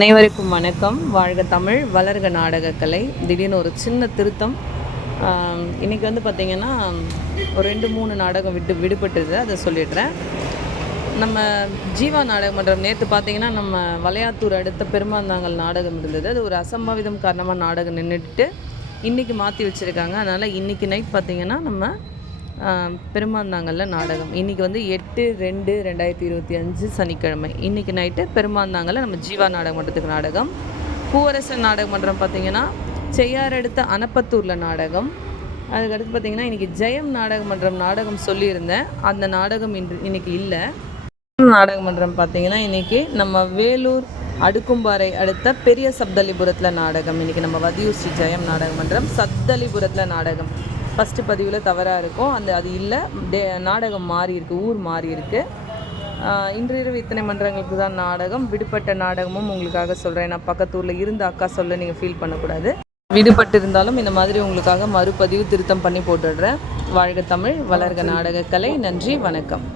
அனைவருக்கும் வணக்கம். வாழ்க தமிழ், வளர்க நாடகக்கலை. திடீர்னு ஒரு சின்ன திருத்தம். இன்றைக்கி பார்த்திங்கன்னா ஒரு 2-3 நாடகம் விடுபட்டுது, அதை சொல்லிடுறேன். நம்ம ஜீவா நாடக மன்றம் நேற்று பார்த்திங்கன்னா நம்ம வளையாத்தூர் அடுத்த பெருமாந்தாங்கல் நாடகம் இருந்தது. அது ஒரு அசம்பாவிதம் காரணமாக நாடகம் நின்றுட்டு இன்றைக்கி மாற்றி வச்சுருக்காங்க. அதனால் இன்றைக்கி நைட் பார்த்திங்கன்னா நம்ம பெருமாந்தாங்கல்ல நாடகம். இன்றைக்கி 8/2/2025 சனிக்கிழமை. இன்றைக்கி நைட்டு பெருமாந்தாங்கல்ல நம்ம ஜீவா நாடக மன்றத்துக்கு நாடகம். பூவரசன் நாடக மன்றம் பார்த்திங்கன்னா செய்யார் அடுத்த அனப்பத்தூரில் நாடகம். அதுக்கடுத்து பார்த்திங்கன்னா இன்றைக்கி ஜெயம் நாடக மன்றம் நாடகம் சொல்லியிருந்தேன். அந்த நாடகம் இன்றைக்கி இல்லை. நாடக மன்றம் பார்த்திங்கன்னா இன்றைக்கி நம்ம வேலூர் அடுக்கும்பாறை அடுத்த பெரிய சப்தலிபுரத்தில் நாடகம். இன்றைக்கி நம்ம வதியூர் ஸ்ரீ ஜெயம் நாடக மன்றம் சப்தலிபுரத்தில் நாடகம். ஃபஸ்ட்டு பதிவில் தவறாக இருக்கும், அது இல்லை. நாடகம் மாறி இருக்குது, ஊர் மாறி இருக்குது. இன்றிரவு இத்தனை மன்றங்களுக்கு தான் நாடகம். விடுபட்ட நாடகமும் உங்களுக்காக சொல்கிறேன். நான் பக்கத்தூரில் இருந்த அக்கா சொல்ல நீங்கள் ஃபீல் பண்ணக்கூடாது. விடுபட்டு இருந்தாலும் இந்த மாதிரி உங்களுக்காக மறுபதிவு திருத்தம் பண்ணி போட்டுடுறேன். வாழ்க தமிழ், வளர்க நாடகக்கலை. நன்றி, வணக்கம்.